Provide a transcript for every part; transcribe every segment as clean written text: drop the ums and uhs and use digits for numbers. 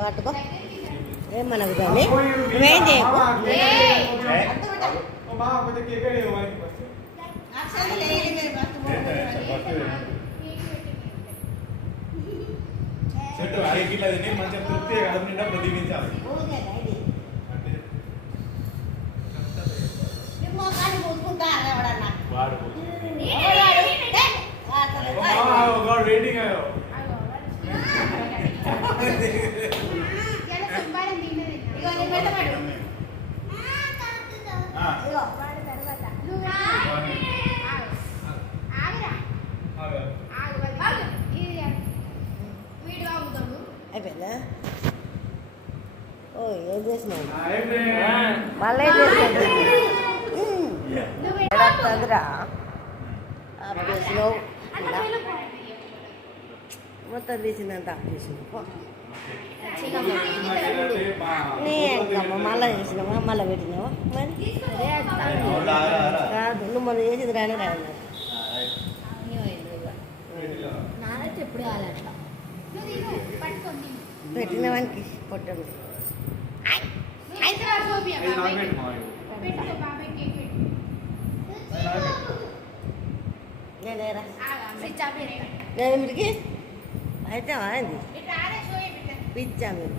పట్టుకో ఏం మనకు కానీ నువ్వేం చేయకు మంచిగా తృప్తి కడుపు నిండా ప్రతినించాలి వెయిటింగ్ అయిపోయిందా ఓ ఏం చేసినావు మళ్ళీ ఏం చేసినావురా ఆపేసినావు మొత్తం తీసినంత ఆపేసినావు నీ ఎంకమ్మ మళ్ళీ చేసినావా మళ్ళీ పెట్టినావా మరి కాదు నువ్వు మనం చేసింది రాని రాదు ఎప్పుడు కావాలట్లా పెట్టిన వానికి పొట్టను నేనేరా నేమిడికి అయితే ఏంది పిచ్చా మీరు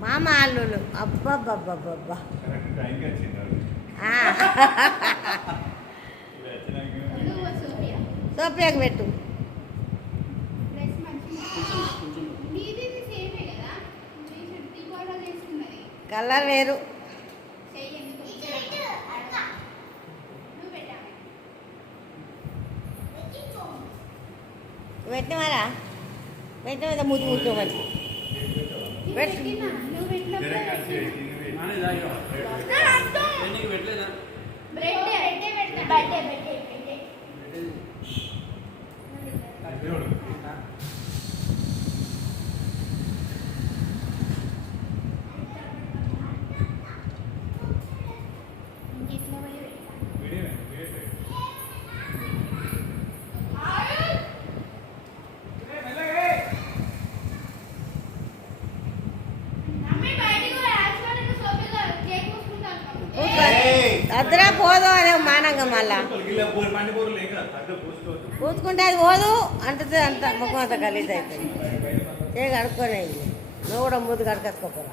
మామ అల్లులు అబ్బబ్బబ్బబ్బబ్బా సోపియాకి పెట్టు కలర్ వేరు పెట్టినవారా పెట్టిన మూతి కూర్చోమని పెట్టు అద్దరా పోదు అనే మానంగా మళ్ళా పూసుకుంటే అది పోదు అంటుంది అంత ముఖం అంత గలీజ్ అయిపోయింది ఏ కడుక్కొని నువ్వు కూడా మూతి కడుకొచ్చుకోపోరా